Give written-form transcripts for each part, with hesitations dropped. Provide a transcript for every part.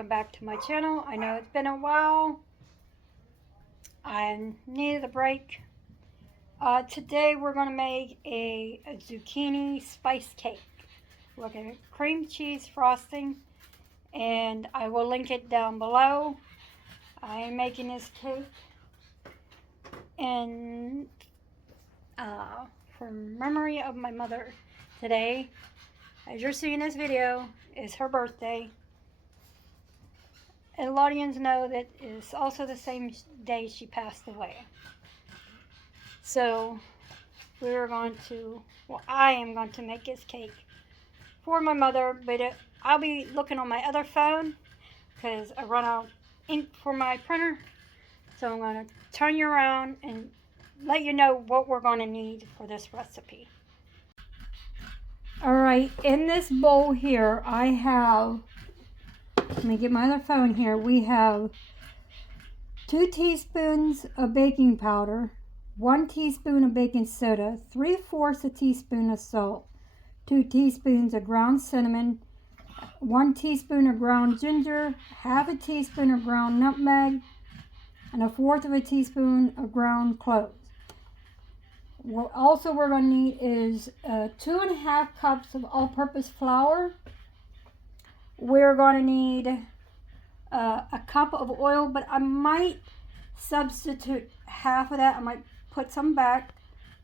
welcome back to my channel. I know it's been a while. I needed a break. Today we're going to make a zucchini spice cake with a cream cheese frosting, and I will link it down below. I am making this cake in for memory of my mother. Today, as you're seeing this video, is her birthday. And a lot of you know that it's also the same day she passed away. So we're going to, well, I am going to make this cake for my mother, but I'll be looking on my other phone because I run out of ink for my printer. So I'm going to turn you around and let you know what we're going to need for this recipe. Alright, in this bowl here I have, let me get my other phone here, we have 2 teaspoons of baking powder, 1 teaspoon of baking soda, 3/4 a teaspoon of salt, 2 teaspoons of ground cinnamon, 1 teaspoon of ground ginger, 1/2 teaspoon of ground nutmeg, and 1/4 teaspoon of ground cloves. What also we're going to need is 2.5 cups of all-purpose flour. We're going to need a cup of oil, but I might substitute half of that. I might put some back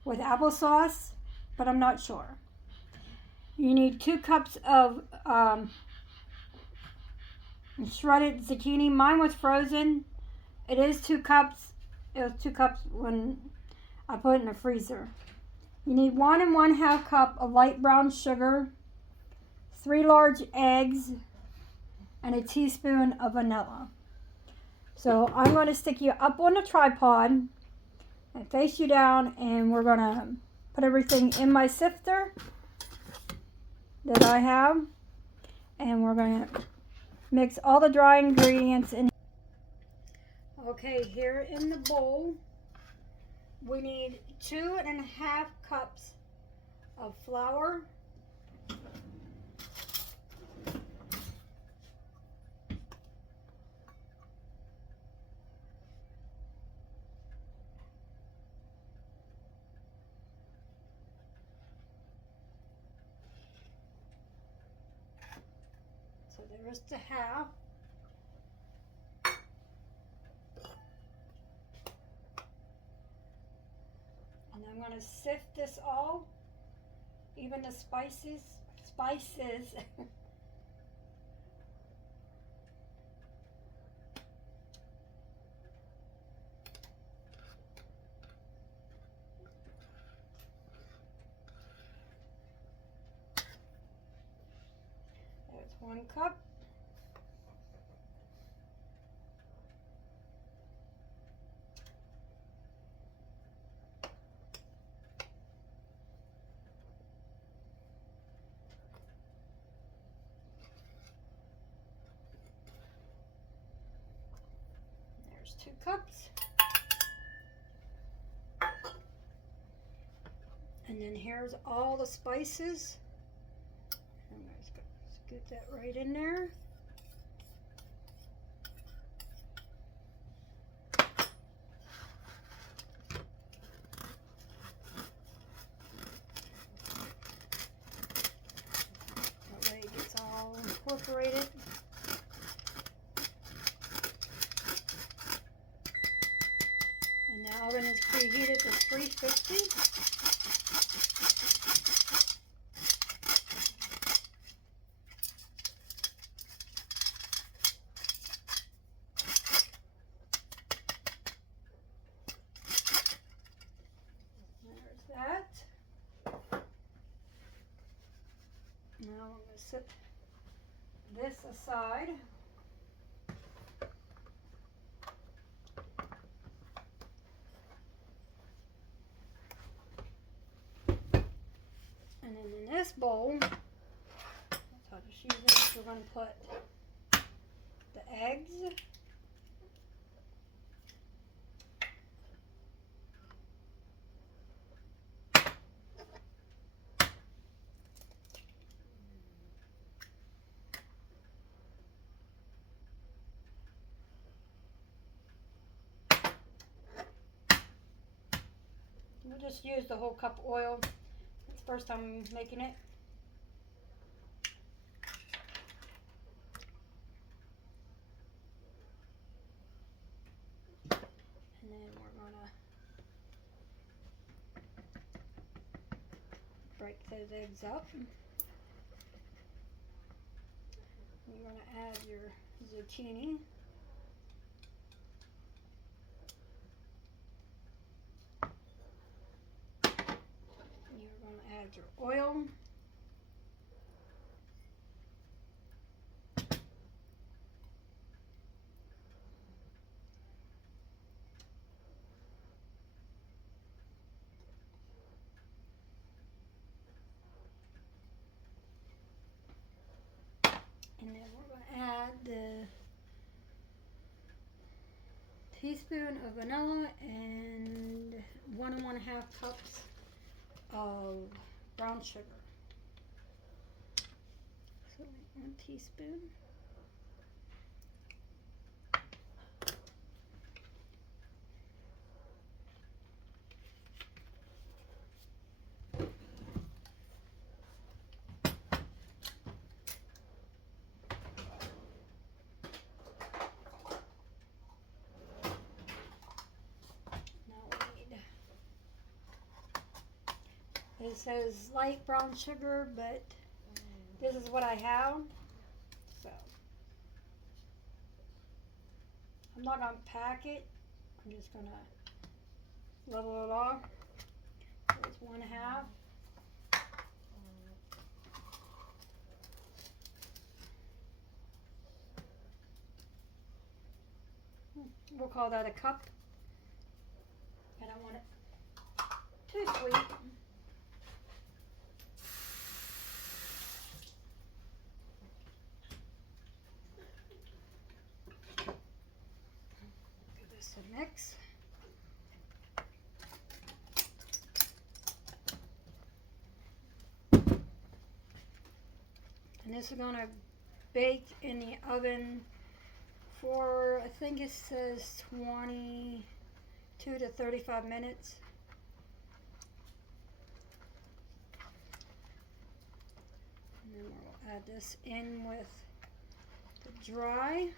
with applesauce, but I'm not sure. You need 2 cups of shredded zucchini. Mine was frozen. It is 2 cups. It was 2 cups when I put it in the freezer. You need 1 1/2 cup of light brown sugar, 3 large eggs, and a teaspoon of vanilla. So I'm going to stick you up on the tripod and face you down, and we're going to put everything in my sifter that I have, and we're going to mix all the dry ingredients in. Okay, here in the bowl we need 2.5 cups of flour, so there's the half. And I'm going to sift this all, even the spices. There's 1 cup. There's 2 cups. And then here's all the spices. I'm going to scoot that right in there. That way it gets all incorporated. And the oven is preheated to 350. That. Now I'm going to set this aside. And then in this bowl, I'll just use this, we're going to put the eggs. We'll just use the whole cup of oil. It's the first time I'm making it. And then we're gonna break those eggs up. You're gonna add your zucchini. You're gonna add your oil. And then we're going to add the teaspoon of vanilla and 1 1/2 cups of brown sugar. So 1 teaspoon. It says light brown sugar, but this is what I have. So I'm not going to pack it. I'm just going to level it off. So it's 1/2. We'll call that a cup. I don't want it too sweet. Give this a mix. And this is going to bake in the oven for, I think it says 22 to 35 minutes. And then we'll add this in with the dry.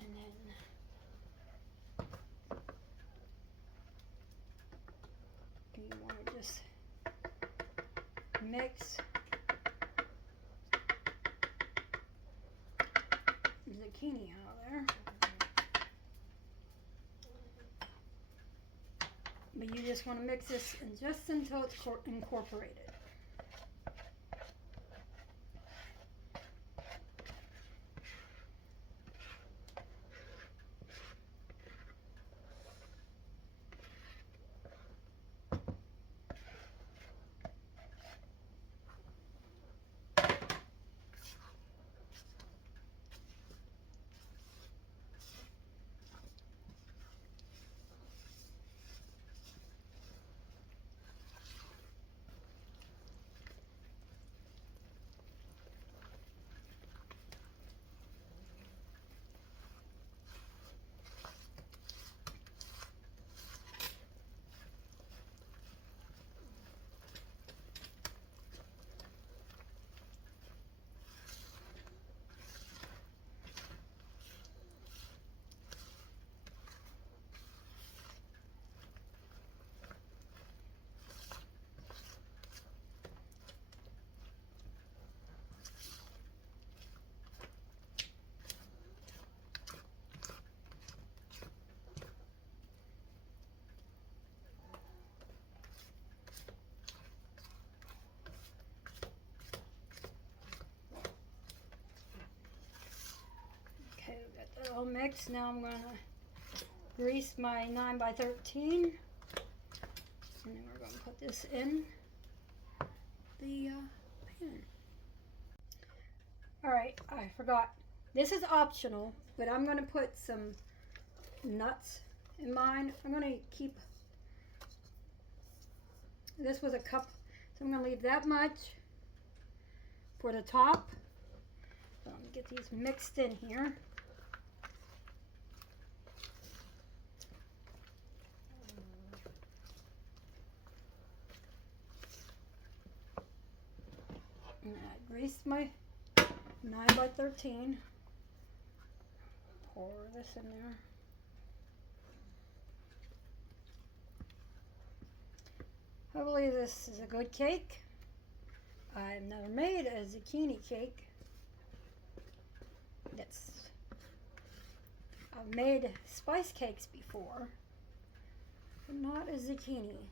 And then you want to just mix zucchini out of there. But you just want to mix this just until it's incorporated. Okay, we got that all mixed. Now I'm going to grease my 9x13. And then we're going to put this in the pan. Alright, I forgot. This is optional, but I'm going to put some nuts in mine. I'm going to keep This was a cup, so I'm going to leave that much for the top. So I'm going to get these mixed in here. And I greased my 9x13. Pour this in there. Hopefully this is a good cake. I've never made a zucchini cake. I've made spice cakes before, but not a zucchini.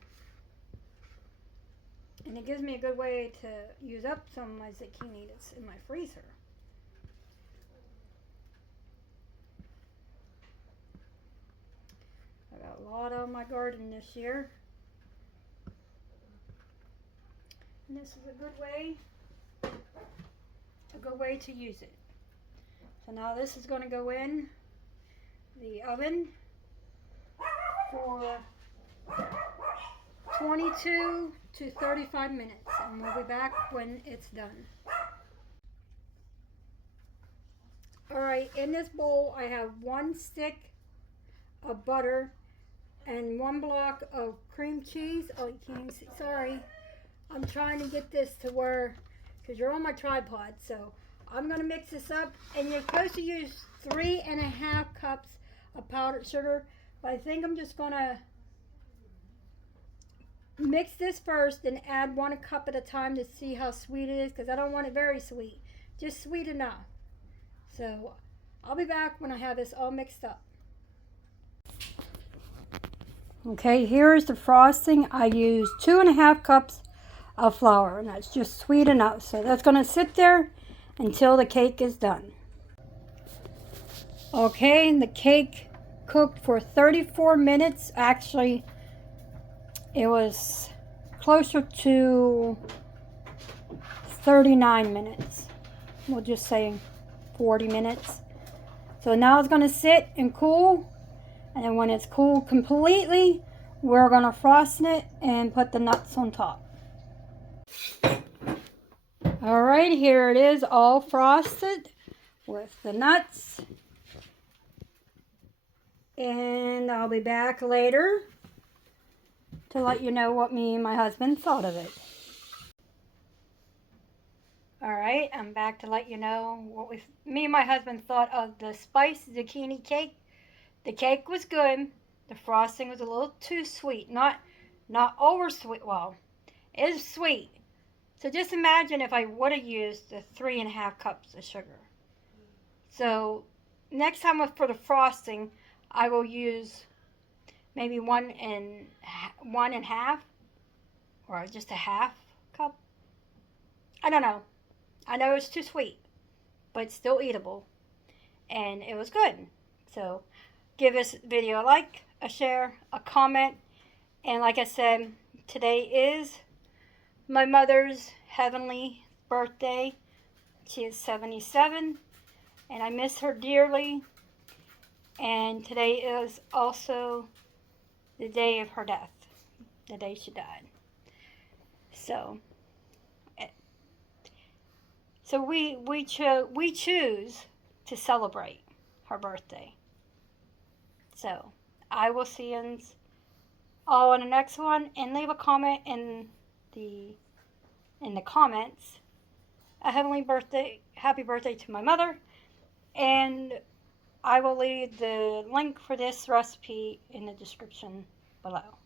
And it gives me a good way to use up some of my zucchini that's in my freezer. I got a lot on my garden this year. And this is a good way to use it. So now this is going to go in the oven for 22 to 35 minutes, and we'll be back when it's done. Alright, in this bowl I have 1 stick of butter and 1 block of cream cheese. Oh, you can't even see, sorry. I'm trying to get this to where, because you're on my tripod, so I'm going to mix this up, and you're supposed to use 3.5 cups of powdered sugar, but I think I'm just going to mix this first and add 1 cup at a time to see how sweet it is, because I don't want it very sweet, just sweet enough. So I'll be back when I have this all mixed up. Okay, here's the frosting. I used 2.5 cups of flour, and that's just sweet enough. So that's going to sit there until the cake is done. Okay, and the cake cooked for 34 minutes. Actually, it was closer to 39 minutes. We'll just say 40 minutes. So now it's going to sit and cool, and then when it's cooled completely, we're going to frost it and put the nuts on top. Alright, here it is, all frosted with the nuts. And I'll be back later to let you know what me and my husband thought of it. Alright, I'm back to let you know what me and my husband thought of the spiced zucchini cake. The cake was good. The frosting was a little too sweet. Not over sweet. Well, it is sweet. So just imagine if I would have used the 3.5 cups of sugar. So next time for the frosting, I will use maybe 1.5 or just a half cup. I don't know. I know it's too sweet, but it's still eatable. And it was good. So give this video a like, a share, a comment. And like I said, today is my mother's heavenly birthday. She is 77, and I miss her dearly. And today is also the day of her death, the day she died. So we choose to celebrate her birthday. So I will see you all in the next one, and leave a comment in the comments. A happy birthday to my mother, and I will leave the link for this recipe in the description below.